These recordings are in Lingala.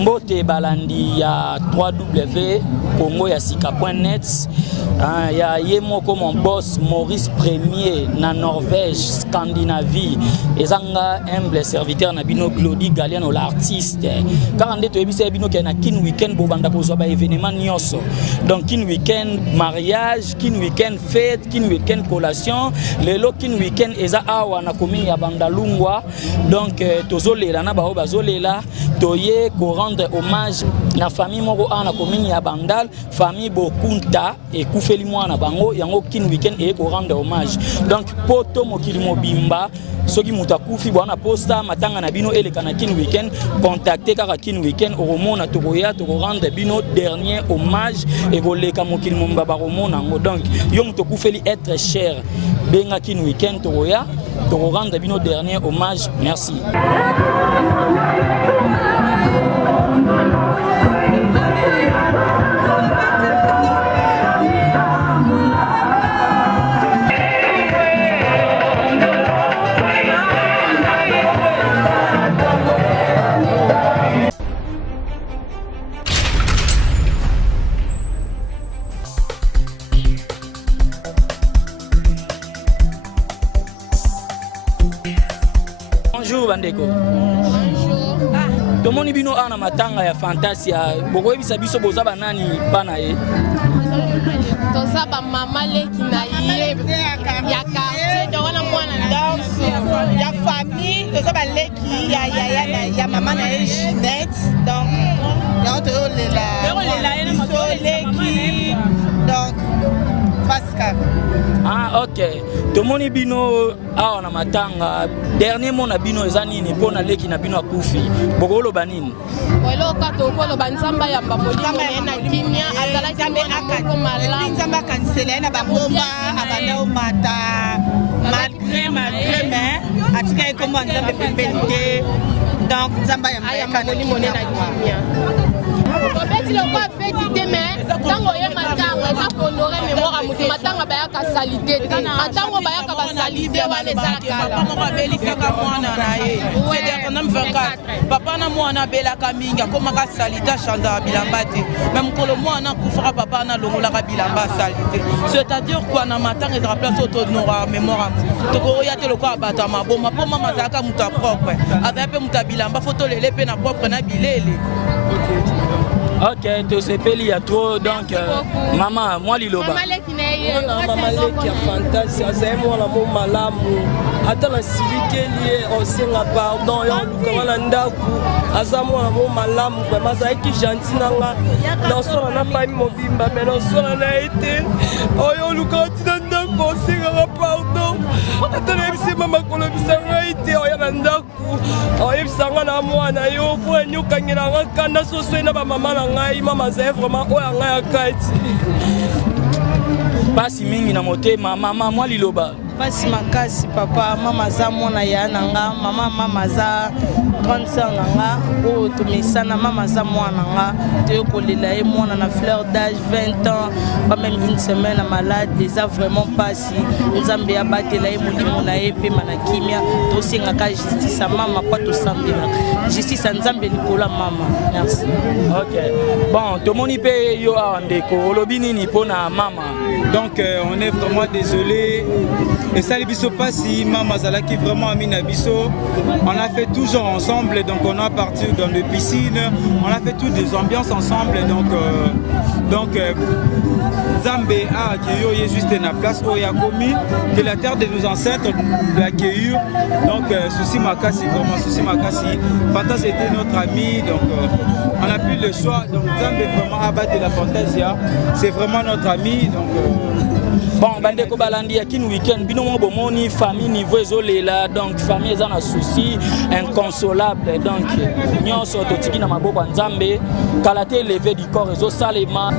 Mbote balandi ya 3W Congo ya sika.net. Il y a Yemo comme mon boss Maurice Premier na Norvège, Scandinavie. Et zanga humble serviteur na bino Glody Galiano l'artiste. Car on est ebisa bino ki na kin weekend bo banda ko ba événement nyonso. Donc kin weekend mariage, kin weekend fête, kin weekend collation, lelo kin weekend eza awa na commune ya Bandalungwa. Donc tozolela na ba bazolela toye ko rendre hommage na famille moko na commune ya Bandal, famille Bokunta et Koufeli mwana bango yango kin weekend et ko rendre hommage. Donc poto mokili mobimba soki muta kufi bwana posta matanga na bino eleka na kin weekend contacter kaka kin weekend oromona tokoya to rendre bino dernier hommage et koleka mokili momba ba romona ngo. Donc yo muto kufeli être cher benga kin weekend tokoya to rendre bino dernier hommage. Merci. Bonjour Bandeko. Bonjour. Tomoni bino ana matanga ya Fantasia. Boko ebisa biso boza banani bana ye. Toza ba mama leki na ye ya quartier donc wana mwana danse ya famille toza ba leki ya mama na ye Ginette donc ya to lela leki donc Pascal. Ah ok. Tomoni bino awa na matanga. Dernier mot na bino eza nini pona leki na bino akufi. Bokolo banini. Welo kato kolo banzamba ya mbamolimo na kimia azalaki akako malamu. Nzamba kansele na bangomba abanda mata malgré mais atika eko nzambe pembende. Donc nzamba ya mbamolimo na kimia. Kobeti loko afeti te mais tango ye matanga eza honoré mémoire à mutu matanga bayaka salite te matango bayaka basalite wana ezala kala papa moko abelisaka mwana na ye c'est-à-dire na 24 papa na mwana abelaka mingi akomaka salite achanzaka bilamba te mais mokolo mwana akufaka papa na longolaka bilamba salite c'est-à-dire quoi na matanga ezaka place otonora mémoire à mutu tokoya te lokola bato ya maboma mpo mama azalaka mutu ya propre azala mpe mutu ya bilamba fo tolele mpe na propre na bilele. Ok, tu sais peli ya trop donc maman moi liloba. Maman leki ya Fantasia c'est moi la mo malamu atala silikeli osenga pardon yo lukanga na ndaku aza mwana mo malamu vraiment ça qui gentil nanga non solo na famille mobimba mais non solo na été oyo lukanga na ndaku osenga pardon atala bisi mama kolobisa été oyo na ndaku oyo bisanga na mwana yo pour nyukangira ngakanda soso na ba mama na ngai mama c'est vraiment oyo ngai akati pasi mingi na motema mama moi liloba pasi makasi papa mama za mwana ya nanga mama za grande sœur nanga o tomisana mama za mwana nga te kolela ye mwana na fleur d'âge 20 ans pas même une semaine malade déjà vraiment pasi nzambe ya batela ye molimo na ye pe mana kimia to senga ka justice mama kwa to sambela justice nzambe likola mama merci. OK bon tomoni pe yo andeko olobi nini pona mama. Donc on est vraiment désolé et ça les biso pas si maman Zalaki vraiment a mis na biso. On a fait toujours ensemble donc on a parti dans les piscines, on a fait toutes des ambiances ensemble donc Zambé a accueilli juste na place où il a commis que la terre de nos ancêtres l'accueillir. Donc Souci Makasi vraiment Souci Makasi Fantasia était notre ami donc on n'a plus le choix donc Zambé vraiment abattu la Fantasia c'est vraiment notre ami donc bon bandeko balandi ya kin weekend bino mo bomoni famille niveau ezolela donc famille eza na souci inconsolable donc nyonso totiki na maboko ya Nzambe kala te levé du corps ezosalema.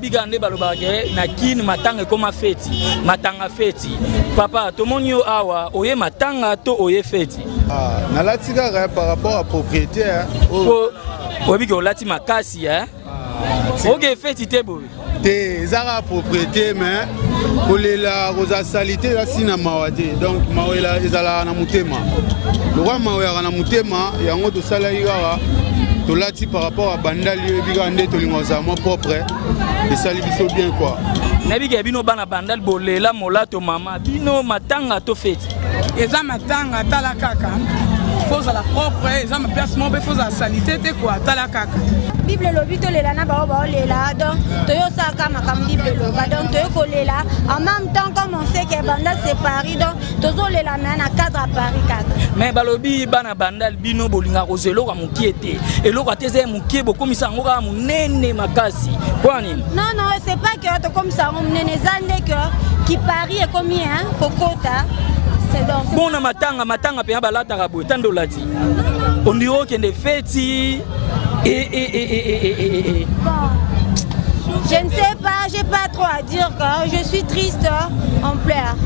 Bigande balobage na kin matanga koma feti matanga feti papa to monio awa oye matanga to oye feti na latika par rapport à propriétaire obi olati makasi oge feti te boy te zara propriété mais kolela rosa salité la sina mawate donc mawela ezala na mutema le roi mawela na mutema yango to sala yara to lati par rapport à bandali bigande to lingoza mo propre et ça lui biso bien quoi nabiga bino bana bandal bolela molato mama bino matanga to feti eza matanga tala kaka faut la propre eza ma place mo be faut la salité te quoi tala kaka Bible lobi to lela na ba lela donc toyo saka makam Bible loba donc toyo kolela en même temps comme on sait que bandal c'est Paris donc tozo lela na cadre à Paris kaka mais balobi bana bandal bino bolinga kozelo ka mukiete eloko ateze mukie bokomisa ngo ka munene makasi kwani non c'est pas que to comme ça on munene zande que qui Paris est combien kokota c'est donc bon na matanga pe balata ka boy tando lati on dit que des fêtes Bon, je ne sais pas, j'ai pas trop à dire que je suis triste, on pleure.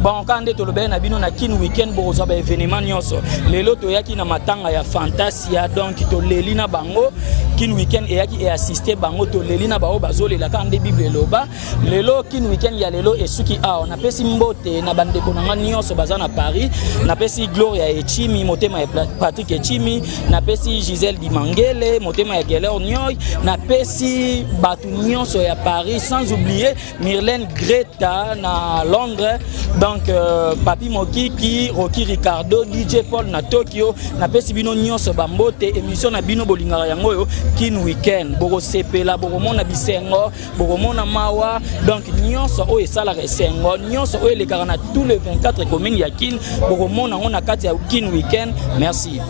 Bon, quand on est na bino na kin weekend bo za ba événement nyonso lelo to yaki na matanga ya Fantasia donc to leli na bango kin weekend e yaki e assister bango to leli na bao bazolela ka nde Bible loba lelo kin weekend ya lelo esuki a on apesi mbote na bandeko na nyonso baza na Paris na pesi Gloria Echimi motema ya Patrick Echimi na pesi Gisèle Dimangele motema ya Geller Nyoy na pesi batu nyonso ya Paris sans oublier Myrlène Greta na Londres donc Papi Mokiki, Rocky Ricardo, DJ Paul na Tokyo, na pesi bino nyonso bambote émission na bino bolingara yango yo kin weekend boko sepela boko mona bisengo boko mona mawa donc nyonso o esala resengo nyonso o elekara na tous les 24 communes ya kin boko mona ngona kati ya kin weekend merci.